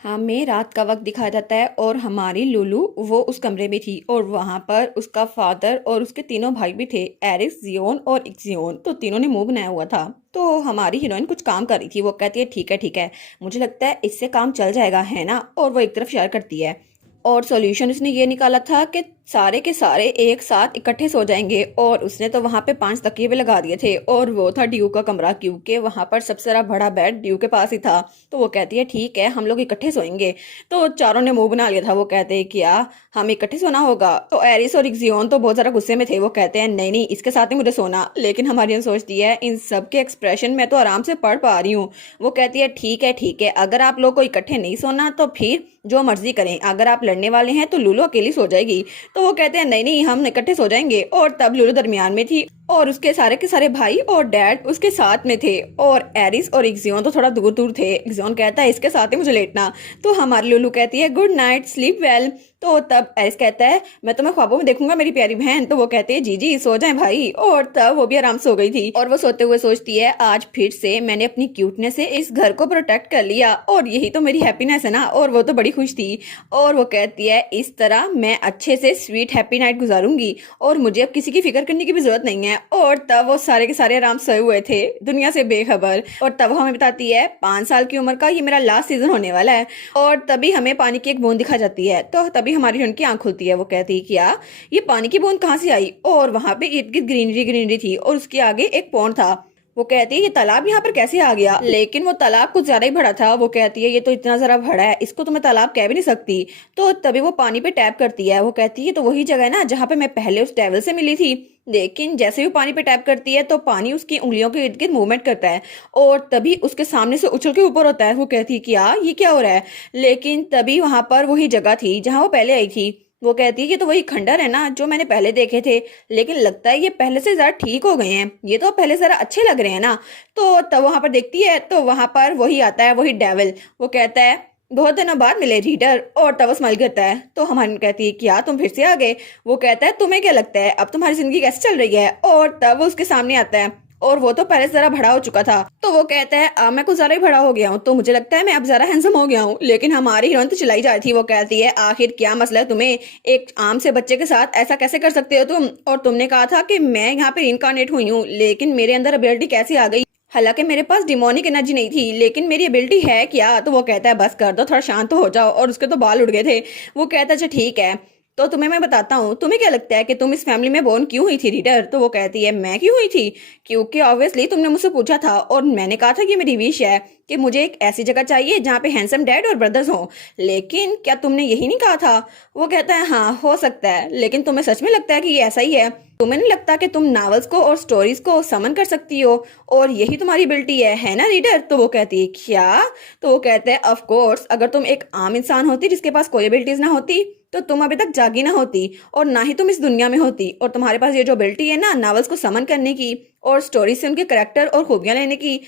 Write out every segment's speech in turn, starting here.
हमें रात का वक्त दिखाया जाता है और हमारी लुलु वो उस कमरे में थी और वहां पर उसका फादर और उसके तीनों भाई भी थे, एरिस, जियोन और इक्सियोन। तो तीनों ने मुंह बनाया हुआ था। तो हमारी हीरोइन कुछ काम कर रही थी। वो कहती है ठीक है ठीक है, मुझे लगता है इससे काम चल जाएगा, है ना। और वो एक तरफ शेयर करती है और सॉल्यूशन उसने ये निकाला था कि सारे के सारे एक साथ इकट्ठे सो जाएंगे। और उसने तो वहां पे 5 तकिए भी लगा दिए थे और वो था ड्यू का कमरा, क्योंकि वहां पर सबसे ज्यादा बड़ा बेड ड्यू के पास ही था। तो वो कहती है ठीक है, हम लोग इकट्ठे सोएंगे। तो चारों ने मुंह बना लिया था। वो कहते हैं क्या हम इकट्ठे सोना होगा। तो एरिस और इक्सियोन तो बहुत ज्यादा गुस्से में थे। वो कहते हैं नहीं नहीं, इसके साथ ही मुझे सोना। लेकिन हमारी जन सोचती है इन सब के एक्सप्रेशन मैं तो आराम से पढ़ पा रही हूँ। वो कहती है ठीक है, अगर आप लोग को इकट्ठे नहीं सोना तो फिर जो मर्जी करें, अगर आप लड़ने वाले हैं तो लुलु अकेली सो जाएगी। तो वो कहते हैं नहीं नहीं, हम इकट्ठे सो जाएंगे। और तब लुलु दरमियान में थी और उसके सारे के सारे भाई और डैड उसके साथ में थे और एरिस और इक्सियोन तो थोड़ा दूर दूर थे। इक्सियोन कहता है इसके साथ ही मुझे लेटना। तो हमारी लुलु कहती है गुड नाइट, स्लीप वेल। तो तब एरिस कहता है मैं तुम्हें ख्वाबों में देखूंगा मेरी प्यारी बहन। तो वो कहते हैं जी जी सो जाए भाई। और तब वो भी आराम से सो गई थी और वो सोते हुए सोचती है आज फिर से मैंने अपनी क्यूटनेस से इस घर को प्रोटेक्ट कर लिया और यही तो मेरी हैप्पीनेस है ना। और वो तो बड़ी खुश थी और वो कहती है इस तरह मैं अच्छे से स्वीट हैप्पी नाइट गुजारूंगी और मुझे अब किसी की फिक्र करने की भी जरूरत नहीं है। और तब वो सारे के सारे आराम सोए हुए थे दुनिया से बेखबर। और तब हमें बताती है 5 साल की उम्र का ये मेरा लास्ट सीजन होने वाला है। और तभी हमें पानी की एक बूंद दिखा जाती है। तो तभी हमारी उनकी आंख खुलती है। वो कहती है क्या ये पानी की बूंद कहाँ से आई। और वहां पे इर्द गिर्द ग्रीनरी ग्रीनरी थी और उसके आगे एक पॉन्ड था। वो कहती है ये तालाब यहाँ पर कैसे आ गया, लेकिन वो तालाब कुछ ज्यादा ही बड़ा था। वो कहती है ये तो इतना जरा बड़ा है, इसको तो मैं तालाब कह भी नहीं सकती। तो तभी वो पानी पे टैप करती है। वो कहती है तो वही जगह है ना जहाँ पे मैं पहले उस डेविल से मिली थी। लेकिन जैसे ही वो पानी पे टैप करती है तो पानी उसकी उंगलियों के इर्द गिर्द मूवमेंट करता है और तभी उसके सामने से उछल के ऊपर होता है। वो कहती है क्या ये क्या हो रहा है। लेकिन तभी वहां पर वही जगह थी जहाँ वो पहले आई थी। वो कहती है कि तो वही खंडर है ना जो मैंने पहले देखे थे, लेकिन लगता है ये पहले से जरा ठीक हो गए हैं, ये तो पहले जरा अच्छे लग रहे हैं ना। तो तब वहां पर देखती है तो वहां पर वही आता है, वही डेविल। वो कहता है बहुत दिनों बाद मिले रीडर। और तब वो स्माइल करता है। तो हमारी कहती है क्या तुम फिर से आ गए। वो कहता है तुम्हें क्या लगता है अब तुम्हारी जिंदगी कैसे चल रही है। और तब वो उसके सामने आता है और वो तो पहले से जरा बड़ा हो चुका था। तो वो कहता है अब मैं कुछ ज्यादा ही बड़ा हो गया हूँ, तो मुझे लगता है मैं अब जरा हैंडसम हो गया हूँ। लेकिन हमारी हीरोइन तो चिल्लाई जा रही थी। वो कहती है आखिर क्या मसला है तुम्हें, एक आम से बच्चे के साथ ऐसा कैसे कर सकते हो तुम। और तुमने कहा था कि मैं यहाँ पे इनकारनेट हुई हूँ, लेकिन मेरे अंदर एबिलिटी कैसे आ गई। हालांकि मेरे पास डिमोनिक एनर्जी नहीं थी, लेकिन मेरी एबिलिटी है क्या। तो वो कहता है बस कर दो, थोड़ा शांत हो जाओ। और उसके तो बाल उड़ गए थे। वो कहता है अच्छा ठीक है, तो तुम्हें मैं बताता हूँ तुम्हें क्या लगता है कि तुम इस फैमिली में बोर्न क्यों हुई थी रीडर। तो वो कहती है मैं क्यों हुई थी, क्योंकि ऑब्वियसली तुमने मुझसे पूछा था और मैंने कहा था कि मेरी विश है कि मुझे एक ऐसी जगह चाहिए जहाँ पे हैंडसम डैड और ब्रदर्स हों। लेकिन क्या तुमने यही नहीं कहा था। वो कहता है हाँ हो सकता है, लेकिन तुम्हें सच में लगता है कि ये ऐसा ही है। तुम्हें नहीं लगता कि तुम नॉवेल्स को और स्टोरीज को समन कर सकती हो और यही तुम्हारी एबिलिटी है ना रीडर। तो वो कहती है क्या। तो वो कहते हैं ऑफ कोर्स, अगर तुम एक आम इंसान होती जिसके पास कोई एबिलिटीज ना होती तो तुम अभी तक जागी ना होती और ना ही तुम इस दुनिया में होती। और तुम्हारे पास ये जो एबिलिटी है ना नॉवेल्स को समन करने की और स्टोरी से उनके करेक्टर और खूबियां लेने की,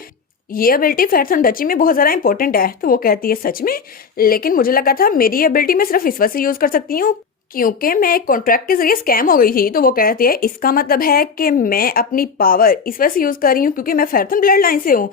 ये एबिलिटी फैर्थन डची में बहुत ज्यादा इंपॉर्टेंट है। तो वो कहती है सच में, लेकिन मुझे लगा था मेरी एबिलिटी मैं सिर्फ इस वजह से यूज कर सकती हूँ क्योंकि मैं एक कॉन्ट्रैक्ट के जरिए स्कैम हो गई थी। तो वो कहती है इसका मतलब है कि मैं अपनी पावर इस वजह से यूज कर रही हूँ क्योंकि मैं फैर्थन ब्लड लाइन से हूँ।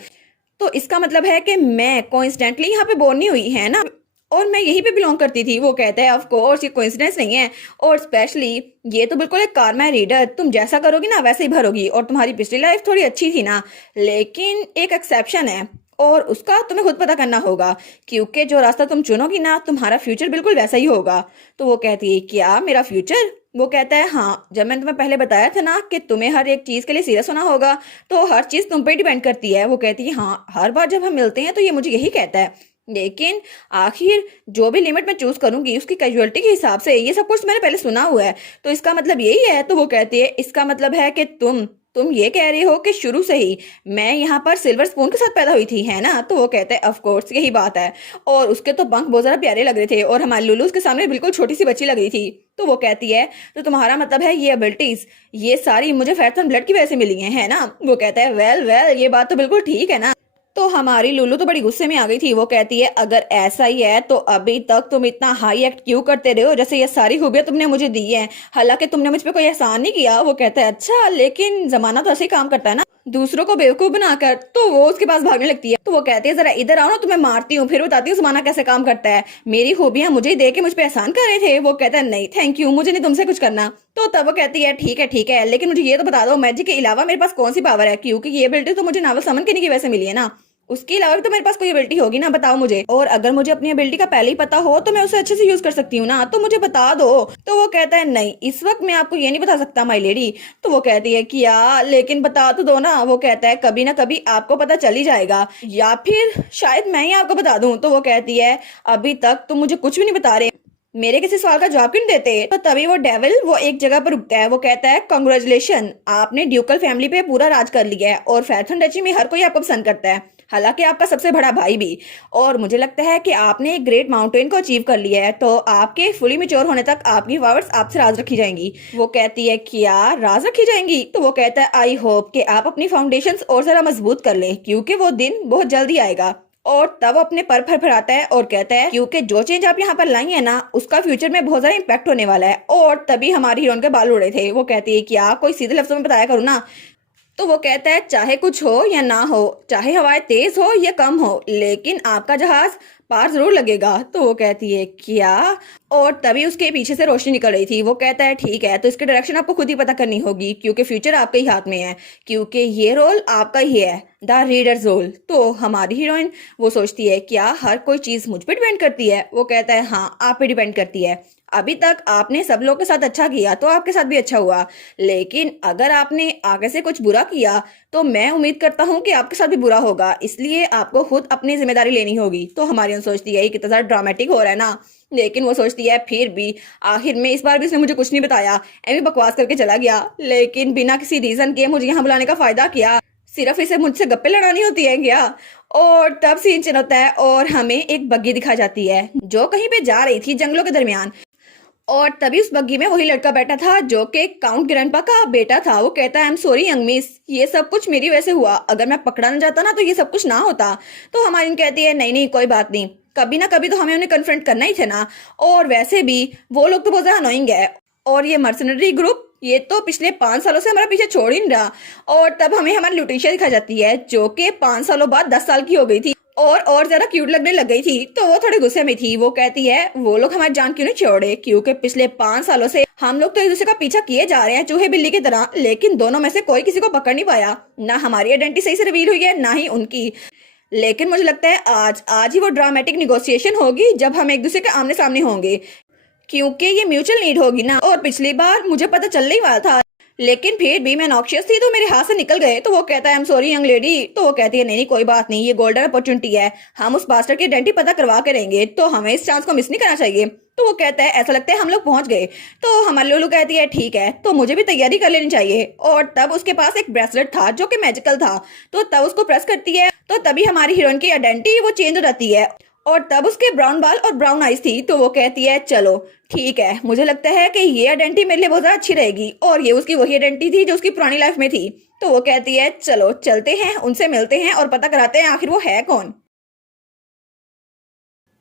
तो इसका मतलब है कि मैं कोइंसिडेंटली यहाँ पे बोर्न नहीं हुई है ना, और मैं यहीं पे बिलोंग करती थी। वो कहता है ऑफ कोर्स ये कोइंसिडेंस नहीं है और स्पेशली ये तो बिल्कुल एक कार्मा है रीडर, तुम जैसा करोगी ना वैसे ही भरोगी। और तुम्हारी पिछली लाइफ थोड़ी अच्छी थी ना, लेकिन एक एक्सेप्शन है और उसका तुम्हें खुद पता करना होगा क्योंकि जो रास्ता तुम चुनोगी ना तुम्हारा फ्यूचर बिल्कुल वैसा ही होगा। तो वो कहती है क्या मेरा फ्यूचर। वो कहता है हाँ, जब मैंने तुम्हें पहले बताया था ना कि तुम्हें हर एक चीज के लिए सीरियस होना होगा तो हर चीज तुम पे डिपेंड करती है। वो कहती है हाँ, हर बार जब हम मिलते हैं तो ये मुझे यही कहता है, लेकिन आखिर जो भी लिमिट मैं चूज करूंगी उसकी कैजुअलिटी के हिसाब से, ये सब कुछ मैंने पहले सुना हुआ है, तो इसका मतलब यही है। तो वो कहती है इसका मतलब है कि तुम ये कह रही हो कि शुरू से ही मैं यहाँ पर सिल्वर स्पून के साथ पैदा हुई थी, है ना। तो वो कहते हैं ऑफ कोर्स यही बात है। और उसके तो पंख बहुत ज्यादा प्यारे लग रहे थे और हमारी लुलु उसके सामने बिल्कुल छोटी सी बच्ची लग रही थी। तो वो कहती है तो तुम्हारा मतलब है ये एबिलिटीज ये सारी मुझे फैर्थन ब्लड की वजह से मिली है ना। वो कहता है वेल वेल ये बात तो बिल्कुल ठीक है ना। तो हमारी लुलु तो बड़ी गुस्से में आ गई थी। वो कहती है अगर ऐसा ही है तो अभी तक तुम इतना हाई एक्ट क्यों करते रहे हो, जैसे ये सारी खूबियां तुमने मुझे दी हैं, हालांकि तुमने मुझ पे कोई एहसान नहीं किया। वो कहता है अच्छा, लेकिन जमाना तो ऐसे ही काम करता है ना, दूसरों को बेवकूफ बनाकर। तो वो उसके पास भागने लगती है। तो वो कहती है जरा इधर आओ ना, तुम्हें मारती हूँ, फिर बताती हूँ जमाना कैसे काम करता है। मेरी खूबियां मुझे ही दे के मुझ पे एहसान कर रहे थे। वो कहता है नहीं थैंक यू, मुझे नहीं तुमसे कुछ करना। तो तब वो कहती है ठीक है, लेकिन मुझे ये तो बता दो मैजिक के अलावा मेरे पास कौन सी पावर है, क्योंकि ये एबिलिटी तो मुझे नावल समन करने की वजह से मिली है ना, उसके अलावा भी तो मेरे पास कोई एबिलिटी होगी ना, बताओ मुझे। और अगर मुझे अपनी एबिलिटी का पहले ही पता हो तो मैं उसे अच्छे से यूज कर सकती हूँ ना, तो मुझे बता दो। तो वो कहता है नहीं इस वक्त मैं आपको ये नहीं बता सकता माई लेडी। तो वो कहती है कि यार लेकिन बता तो दो ना। वो कहता है कभी ना कभी आपको पता चल ही जाएगा, या फिर शायद मैं ही आपको बता दूं। तो वो कहती है अभी तक तुम मुझे कुछ भी नहीं बता रहे, मेरे किसी सवाल का जवाब क्यों नहीं देते। तो तभी वो डेविल वो एक जगह पर रुकता है। वो कहता है कांग्रेचुलेशन, आपने ड्यूकल फैमिली पे पूरा राज कर लिया है और फैथन डची में हर कोई आपको पसंद करता है, हालांकि आपका सबसे बड़ा भाई भी। और मुझे लगता है कि आपने एक ग्रेट माउंटेन को अचीव कर लिया है, तो आपके फुली मेच्योर होने तक आपकी वावर्स आपसे राज रखी जाएंगी। वो कहती है क्या राज रखी जाएंगी। तो वो कहता है आई होप कि आप अपनी फाउंडेशंस और जरा मजबूत कर लें, क्योंकि वो दिन बहुत जल्दी आएगा। और तब अपने पर फरफराता है और कहता है क्योंकि जो चेंज आप यहाँ पर लाई है ना, उसका फ्यूचर में बहुत ज्यादा इम्पैक्ट होने वाला है। और तभी हमारी हीरोइन के बाल उड़े थे। वो कहती है क्या कोई सीधे लफ्जों में बताया करूँ ना। तो वो कहता है चाहे कुछ हो या ना हो, चाहे हवाएं तेज हो या कम हो, लेकिन आपका जहाज पार जरूर लगेगा। तो वो कहती है क्या। और तभी उसके पीछे से रोशनी निकल रही थी। वो कहता है ठीक है, तो इसकी डायरेक्शन आपको खुद ही पता करनी होगी, क्योंकि फ्यूचर आपके ही हाथ में है, क्योंकि ये रोल आपका ही है, द रीडर्स रोल। तो हमारी हीरोइन वो सोचती है क्या हर कोई चीज मुझ पर डिपेंड करती है। वो कहता है हाँ आप पे डिपेंड करती है, अभी तक आपने सब लोगों के साथ अच्छा किया तो आपके साथ भी अच्छा हुआ, लेकिन अगर आपने आगे से कुछ बुरा किया तो मैं उम्मीद करता हूँ कि आपके साथ भी बुरा होगा, इसलिए आपको खुद अपनी जिम्मेदारी लेनी होगी। तो हमारी सोचती है कितना ज्यादा ड्रामेटिक हो रहा है ना, लेकिन वो सोचती है फिर भी आखिर में इस बार भी उसने मुझे कुछ नहीं बताया, एमी बकवास करके चला गया, लेकिन बिना किसी रीजन के मुझे यहाँ बुलाने का फायदा क्या, सिर्फ इसे मुझसे गप्पे लड़ानी होती है क्या। और तब सीन चेंज होता है और हमें एक बग्गी दिखा जाती है जो कहीं पे जा रही थी जंगलों के दरमियान। और तभी उस बग्गी में वही लड़का बैठा था जो कि काउंट ग्रैंडपा का बेटा था। वो कहता है I am sorry young miss, ये सब कुछ मेरी वजह से हुआ, अगर मैं पकड़ा न जाता ना तो ये सब कुछ ना होता। तो हमारी कहती है नहीं नहीं कोई बात नहीं, कभी ना कभी तो हमें उन्हें कन्फ्रंट करना ही थे ना, और वैसे भी वो लोग तो बहुत ज्यादा अनोइंग है, और ये मर्सनरी ग्रुप ये तो पिछले 5 सालों से हमारा पीछे छोड़ ही नहीं रहा। और तब हमें हमारी ल्यूटिशिया दिखाई जाती है जो कि 5 सालों बाद 10 साल की हो गई थी और ज्यादा क्यूट लगने लग गई थी। तो वो थोड़े गुस्से में थी। वो कहती है वो लोग हमारी जान क्यों नहीं छोड़े, क्योंकि पिछले 5 सालों से हम लोग तो एक दूसरे का पीछा किए जा रहे हैं चूहे बिल्ली की तरह, लेकिन दोनों में से कोई किसी को पकड़ नहीं पाया, ना हमारी आइडेंटिटी सही से रिवील हुई है ना ही उनकी। लेकिन मुझे लगता है आज आज ही वो ड्रामेटिक निगोशिएशन होगी जब हम एक दूसरे के आमने सामने होंगे, क्योंकि ये म्यूचुअल नीड होगी ना। और पिछली बार मुझे पता चलने ही वाला था, लेकिन फिर भी मैं नॉक्शियस थी तो मेरे हाथ से निकल गए। तो वो कहता है I am sorry young lady. तो वो कहती है नहीं नहीं कोई बात नहीं, ये गोल्डन अपॉर्चुनिटी है, हम उस बास्टर की आइडेंटिटी पता करवा के रहेंगे, तो हमें इस चांस को मिस नहीं करना चाहिए। तो वो कहता है ऐसा लगता है हम लोग पहुंच गए। तो हमारी लोलू कहती है ठीक है, तो मुझे भी तैयारी कर लेनी चाहिए। और तब उसके पास एक ब्रेसलेट था जो कि मैजिकल था, तो तब उसको प्रेस करती है तो तभी हमारी हीरोइन की आइडेंटिटी वो चेंज हो जाती है, और तब उसके ब्राउन बाल और ब्राउन आईज थी। तो वो कहती है चलो ठीक है, मुझे लगता है कि ये आइडेंटिटी मेरे लिए बहुत ज्यादा अच्छी रहेगी, और ये उसकी वही आइडेंटिटी थी जो उसकी पुरानी लाइफ में थी। तो वो कहती है चलो चलते हैं, उनसे मिलते हैं और पता कराते हैं आखिर वो है कौन।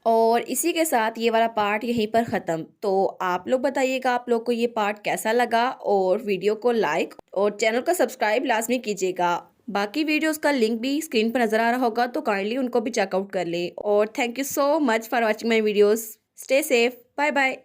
और इसी के साथ ये वाला पार्ट यहीं पर ख़त्म। तो आप लोग बताइएगा आप लोग को ये पार्ट कैसा लगा, और वीडियो को लाइक और चैनल को सब्सक्राइब लाजमी कीजिएगा। बाकी वीडियोस का लिंक भी स्क्रीन पर नज़र आ रहा होगा, तो काइंडली उनको भी चेकआउट कर ले। और thank you so much for watching my videos. Stay safe, bye bye.